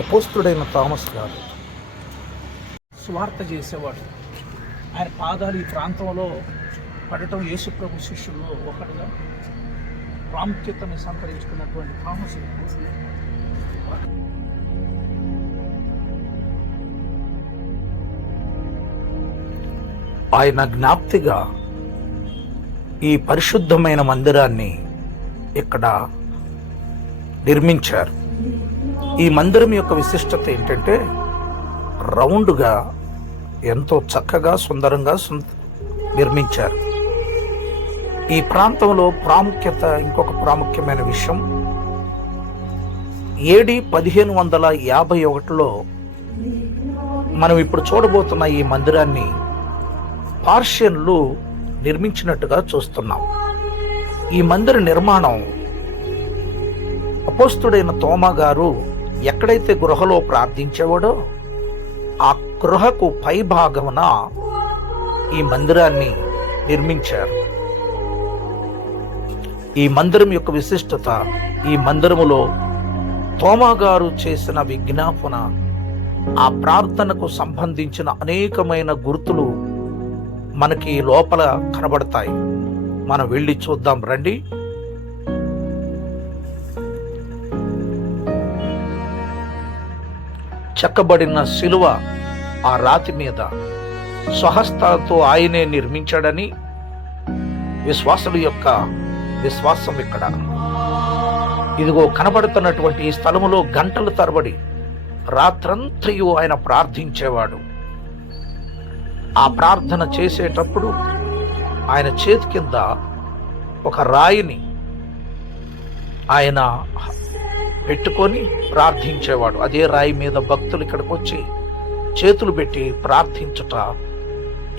అపోస్తుడైన థామస్ గారు. సువార్త చేసేవాడు. ఆయన పాదాలు ఈ ప్రాంతంలో పడటం యేసుప్రభు శిష్యుల్లో ఒకటిగా ప్రాముఖ్యతని సంతరించుకున్నటువంటి థామస్ ఆయన జ్ఞాప్తిగా ఈ పరిశుద్ధమైన మందిరాన్ని ఇక్కడ నిర్మించారు. ఈ మందిరం యొక్క విశిష్టత ఏంటంటే రౌండ్గా ఎంతో చక్కగా సుందరంగా సుం- నిర్మించారు. ఈ ప్రాంతంలో ప్రాముఖ్యత ఇంకొక ప్రాముఖ్యమైన విషయం ఏడి పదిహేను వందల యాభై ఒకటిలో మనం ఇప్పుడు చూడబోతున్న ఈ మందిరాన్ని పార్షియన్లు నిర్మించినట్టుగా చూస్తున్నాం. ఈ మందిర నిర్మాణం అపోస్తుడైన తోమా గారు ఎక్కడైతే గృహలో ప్రార్థించేవాడో ఆ గృహకు పై భాగమున ఈ మందిరాన్ని నిర్మించారు. ఈ మందిరం యొక్క విశిష్టత ఈ మందిరములో తోమగారు చేసిన విజ్ఞాపన ఆ ప్రార్థనకు సంబంధించిన అనేకమైన గుర్తులు మనకి లోపల కనబడతాయి. మనం వెళ్ళి చూద్దాం రండి. చెక్కబడిన శిలువ ఆ రాతి మీద స్వహస్తాలతో ఆయనే నిర్మించాడని విశ్వాసుల యొక్క విశ్వాసం ఇక్కడ. ఇదిగో కనబడుతున్నటువంటి ఈ స్థలములో గంటలు తరబడి రాత్రంతయు ఆయన ప్రార్థించేవాడు. ఆ ప్రార్థన చేసేటప్పుడు ఆయన చేతి కింద ఒక రాయిని ఆయన పెట్టుకొని ప్రార్థించేవాడు. అదే రాయి మీద భక్తులు ఇక్కడికి వచ్చి చేతులు పెట్టి ప్రార్థించుట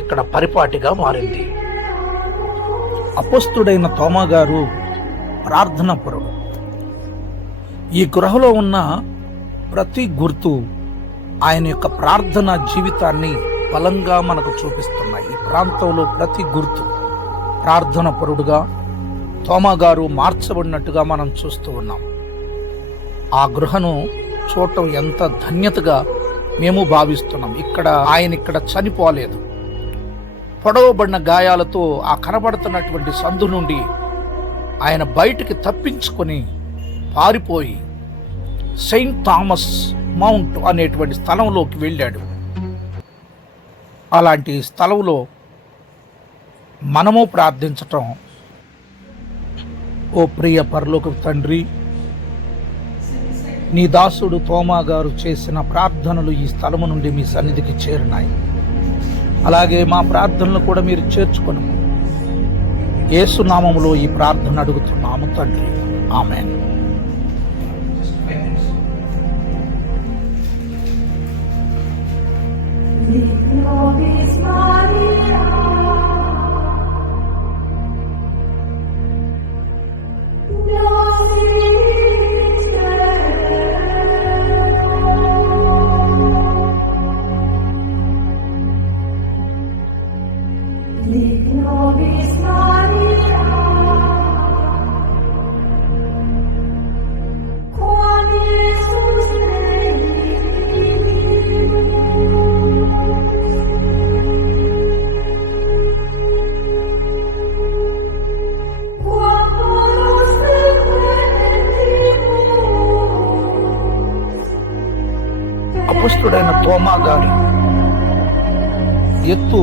ఇక్కడ పరిపాటిగా మారింది. అపస్తుడైన తోమగారు ప్రార్థన పురుడు ఈ గృహలో ఉన్న ప్రతి గుర్తు ఆయన యొక్క ప్రార్థన జీవితాన్ని బలంగా మనకు చూపిస్తున్నాయి. ఈ ప్రాంతంలో ప్రతి గుర్తు ప్రార్థన పరుడుగా తోమాగారు మార్చబడినట్టుగా మనం చూస్తూ ఉన్నాం. ఆ గృహను చూడటం ఎంత ధన్యతగా మేము భావిస్తున్నాం. ఇక్కడ ఆయన ఇక్కడ చనిపోలేదు. పొడవబడిన గాయాలతో ఆ కనబడుతున్నటువంటి సందు నుండి ఆయన బయటికి తప్పించుకొని పారిపోయి సెయింట్ థామస్ మౌంట్ అనేటువంటి స్థలంలోకి వెళ్ళాడు. అలాంటి స్థలంలో మనము ప్రార్థించటం. ఓ ప్రియ పరలోక తండ్రి నీ దాసుడు తోమా గారు చేసిన ప్రార్థనలు ఈ స్థలము నుండి మీ సన్నిధికి చేరినాయి. అలాగే మా ప్రార్థనలు కూడా మీరు చేర్చుకొని. ఏసునామములో ఈ ప్రార్థన అడుగుతున్నాము తండ్రి. ఆమెను. అపుస్తుడైన తోమా గారు ఎత్తు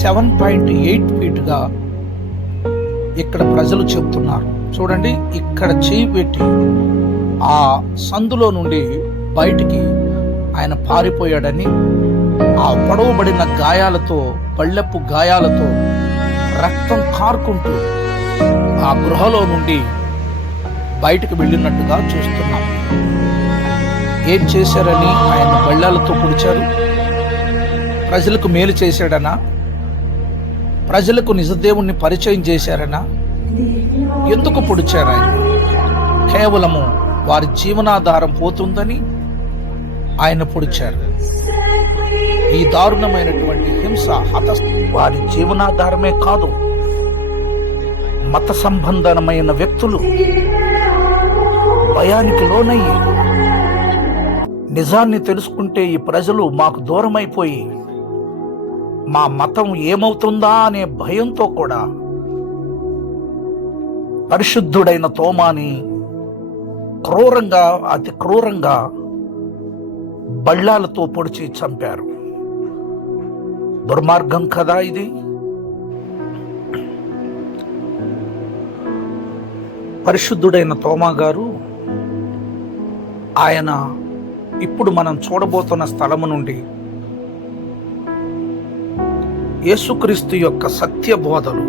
సెవెన్ పాయింట్ ఎయిట్ ఫీట్గా ఇక్కడ ప్రజలు చెబుతున్నారు చూడండి ఇక్కడ చేయి పెట్టి ఆ సందులో నుండి బయటికి ఆయన పారిపోయాడని ఆ పొడవబడిన గాయాలతో పళ్ళెప్పు గాయాలతో రక్తం కారుకుంటూ ఆ గృహలో నుండి బయటకు వెళ్ళినట్టుగా చూస్తున్నాం. ఏం చేశారని ఆయన బళ్ళాలతో పొడిచారు. ప్రజలకు మేలు చేశాడనా? ప్రజలకు నిజదేవుణ్ణి పరిచయం చేశారనా? ఎందుకు పొడిచారు ఆయన? కేవలము వారి జీవనాధారం పోతుందని ఆయన పొడిచారు. ఈ దారుణమైనటువంటి హింస హత వారి జీవనాధారమే కాదు మత సంబంధమైన వ్యక్తులు భయానికి లోనయ్యి నిజాన్ని తెలుసుకుంటే ఈ ప్రజలు మాకు దూరమైపోయి మా మతం ఏమవుతుందా అనే భయంతో కూడా పరిశుద్ధుడైన తోమాని క్రూరంగా అతి క్రూరంగా బళ్ళాలతో పొడిచి చంపారు. దుర్మార్గం కదా ఇది? పరిశుద్ధుడైన తోమా గారు ఆయన ఇప్పుడు మనం చూడబోతున్న స్థలము నుండి యేసుక్రీస్తు యొక్క సత్య బోధలు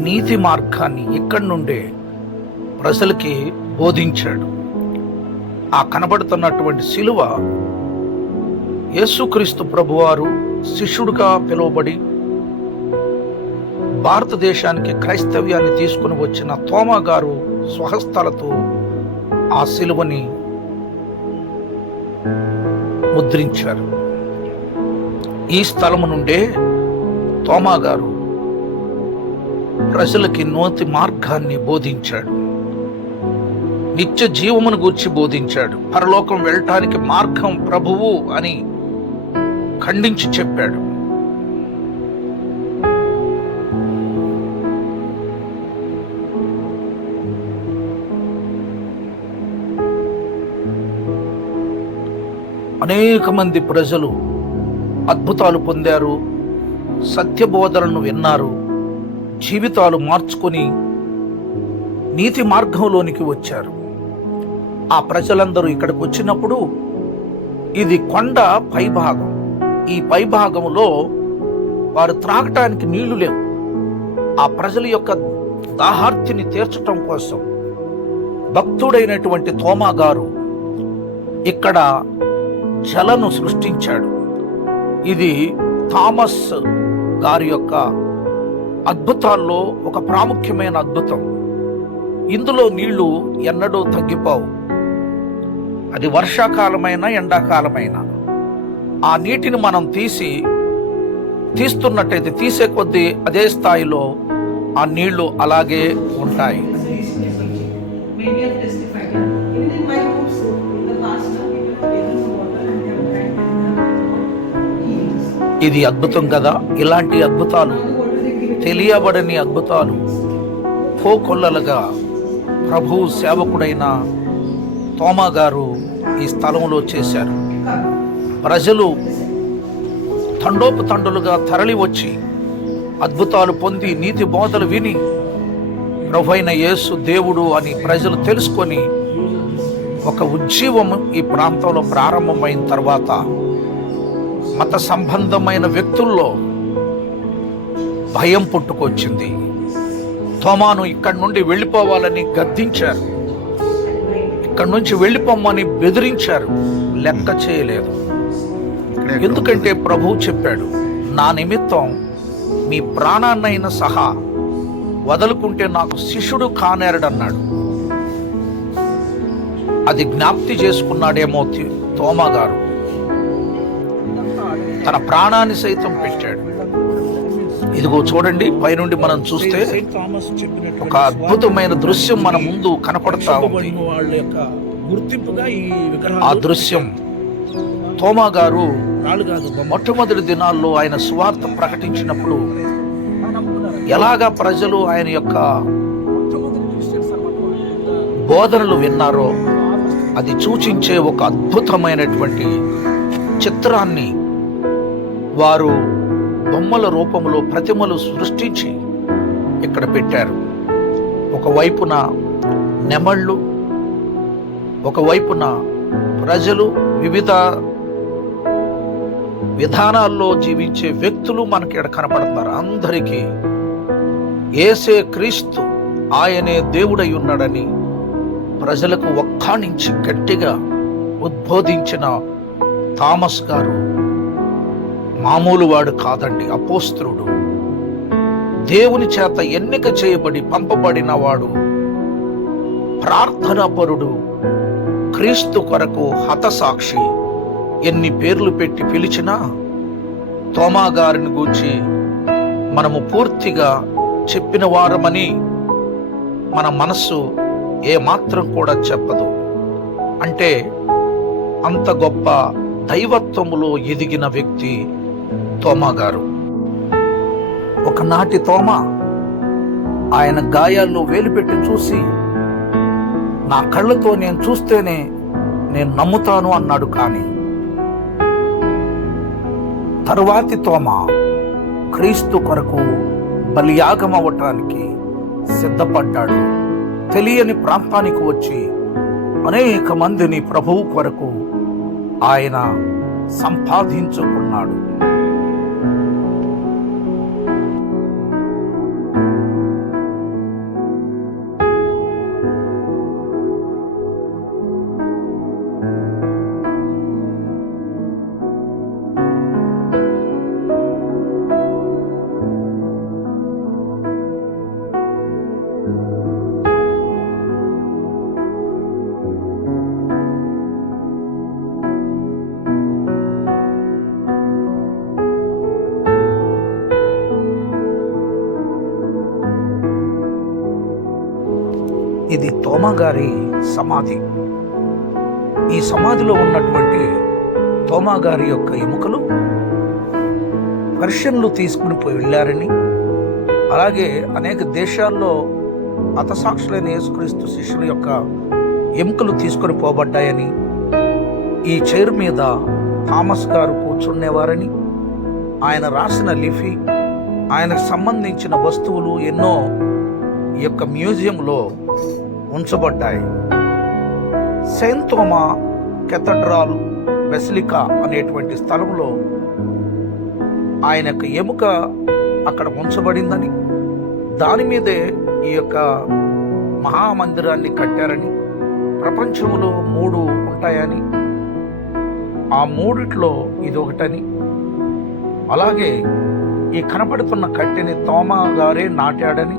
నీతి మార్గాన్ని ఇక్కడి నుండే ప్రజలకి బోధించాడు. ఆ కనబడుతున్నటువంటి శిలువ యేసుక్రీస్తు ప్రభువారు శిష్యుడుగా పిలువబడి భారతదేశానికి క్రైస్తవ్యాన్ని తీసుకుని వచ్చిన తోమా గారు స్వహస్తాలతో ఆ శిలువని ముద్రించారు. ఈ స్థలము నుండే తోమా గారు ప్రజలకి నోతి మార్గాన్ని బోధించాడు. నిత్య జీవమును గూర్చి బోధించాడు. పరలోకం వెళ్ళటానికి మార్గం ప్రభువు అని ఖండించి చెప్పాడు. అనేక మంది ప్రజలు అద్భుతాలు పొందారు సత్యబోధనను విన్నారు జీవితాలు మార్చుకొని నీతి మార్గంలోనికి వచ్చారు. ఆ ప్రజలందరూ ఇక్కడికి వచ్చినప్పుడు ఇది కొండ పైభాగం. ఈ పైభాగంలో వారు త్రాగటానికి నీళ్ళు లేవు. ఆ ప్రజల యొక్క దాహార్తిని తీర్చటం కోసం భక్తుడైనటువంటి తోమా గారు ఇక్కడ జలను సృష్టించాడు. ఇది థామస్ గారి యొక్క అద్భుతాల్లో ఒక ప్రాముఖ్యమైన అద్భుతం. ఇందులో నీళ్ళు ఎన్నడూ తగ్గిపోవు. అది వర్షాకాలమైనా ఎండాకాలమైనా. ఆ నీటిని మనం తీసి తీస్తున్నట్టయితే తీసే కొద్దీ అదే స్థాయిలో ఆ నీళ్ళు అలాగే ఉంటాయి. ఇది అద్భుతం కదా? ఇలాంటి అద్భుతాలు తెలియబడని అద్భుతాలు పోకొల్లలుగా ప్రభు సేవకుడైన తోమా గారు ఈ స్థలంలో చేశారు. ప్రజలు ప్రజలు తండోపతండులుగా తరలి వచ్చి అద్భుతాలు పొంది నీతి బోధలు విని ప్రభైన యేసు దేవుడు అని ప్రజలు తెలుసుకొని ఒక ఉజ్జీవం ఈ ప్రాంతంలో ప్రారంభమైన తర్వాత మత సంబంధమైన వ్యక్తుల్లో భయం పుట్టుకొచ్చింది. తోమాను ఇక్కడి నుండి వెళ్ళిపోవాలని గద్దించారు. ఇక్కడి నుంచి వెళ్ళిపోమ్మని బెదిరించారు. లెక్క చేయలేదు. ఎందుకంటే ప్రభువు చెప్పాడు నా నిమిత్తం మీ ప్రాణాన్నైనా సహా వదులుకుంటే నాకు శిష్యుడు కానేరడన్నాడు. అది జ్ఞాప్తి చేసుకున్నాడేమో తోమా గారు తన ప్రాణాన్ని సైతం పెట్టాడు. ఇదిగో చూడండి పైనుండి మనం చూస్తే ఒక అద్భుతమైన దృశ్యం మన ముందు కనపడతా ఉంది. వాళ్ళ యొక్క గుర్తింపుగా ఈ ఆ దృశ్యం తోమా గారు మొట్టమొదటి దినాల్లో ఆయన సువార్త ప్రకటించినప్పుడు ఎలాగా ప్రజలు ఆయన యొక్క బోధనలు విన్నారో అది సూచించే ఒక అద్భుతమైనటువంటి చిత్రాన్ని వారు బొమ్మల రూపంలో ప్రతిమలు సృష్టించి ఇక్కడ పెట్టారు. ఒకవైపున నెమళ్ళు ఒకవైపున ప్రజలు వివిధ విధానాల్లో జీవించే వ్యక్తులు మనకి ఇక్కడ కనపడతారు. అందరికీ ఏసే క్రీస్తు ఆయనే దేవుడై ఉన్నాడని ప్రజలకు ఒక్కానించి గట్టిగా ఉద్బోధించిన థామస్ గారు మామూలు వాడు కాదండి అపోస్త్రుడు. దేవుని చేత ఎన్నిక చేయబడి పంపబడిన వాడు ప్రార్థనాపరుడు క్రీస్తు కొరకు హతసాక్షి. ఎన్ని పేర్లు పెట్టి పిలిచినా తోమా గారిని గూర్చి మనము పూర్తిగా చెప్పిన వారమని మన మనస్సు ఏమాత్రం కూడా చెప్పదు. అంటే అంత గొప్ప దైవత్వములో ఎదిగిన వ్యక్తి తోమా గారు. ఒకనాటి తోమ ఆయన గాయాల్లో వేలు పెట్టి చూసి నా కళ్ళతో నేను చూస్తేనే నేను నమ్ముతాను అన్నాడు కానీ. తరువాతి తోమ క్రీస్తు కొరకు బలియాగమవటానికి సిద్ధపడ్డాడు. తెలియని ప్రాంతానికి వచ్చి అనేక మందిని ప్రభువు కొరకు ఆయన సంపాదించుకున్నాడు. ఇది తోమాగారి సమాధి. ఈ సమాధిలో ఉన్నటువంటి తోమాగారి యొక్క ఎముకలు పర్షియన్లు తీసుకుని పోయి వెళ్ళారని అలాగే అనేక దేశాల్లో హతసాక్షులైన యేసుక్రీస్తు శిష్యుల యొక్క ఎముకలు తీసుకొని పోబడ్డాయని ఈ చైర్ మీద థామస్ గారు కూర్చునేవారని ఆయన రాసిన లిపి ఆయనకు సంబంధించిన వస్తువులు ఎన్నో ఈ యొక్క మ్యూజియంలో ఉంచబడ్డాయి. సెయింట్ థోమా కెథడ్రాల్ బెసిలికా అనేటువంటి స్థలంలో ఆయన యొక్క ఎముక అక్కడ ఉంచబడిందని దాని మీదే ఈ యొక్క మహామందిరాన్ని కట్టారని ప్రపంచంలో మూడు ఉంటాయని ఆ మూడిట్లో ఇది ఒకటని అలాగే ఈ కనపడుతున్న కట్టెని తోమా గారే నాటాడని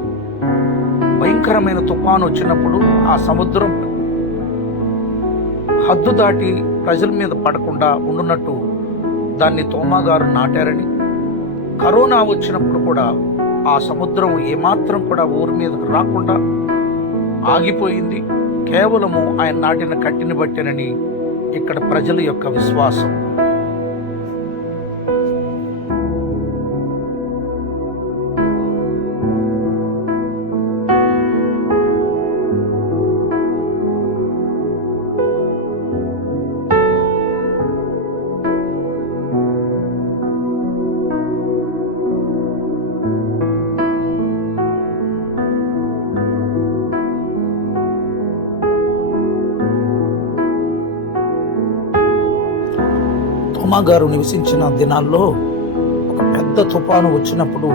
భయంకరమైన తుఫాను వచ్చినప్పుడు ఆ సముద్రం హద్దు దాటి ప్రజల మీద పడకుండా ఉండున్నట్టు దాన్ని తోమాగారు నాటారని. కరోనా వచ్చినప్పుడు కూడా ఆ సముద్రం ఏమాత్రం కూడా ఊరి మీదకు రాకుండా ఆగిపోయింది. కేవలము ఆయన నాటిన కట్టిని బట్టేనని ఇక్కడ ప్రజల యొక్క విశ్వాసం. తోమా గారు నివసించిన దినాల్లో ఒక పెద్ద తుఫాను వచ్చినప్పుడు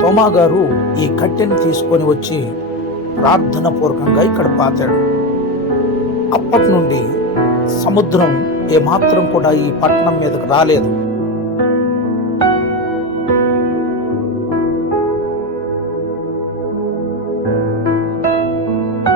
తోమా గారు ఈ కట్టెను తీసుకొని వచ్చి ప్రార్థన పూర్వకంగా ఇక్కడ పాతాడు. అప్పటి నుండి సముద్రం ఏమాత్రం కూడా ఈ పట్టణం మీదకు రాలేదు.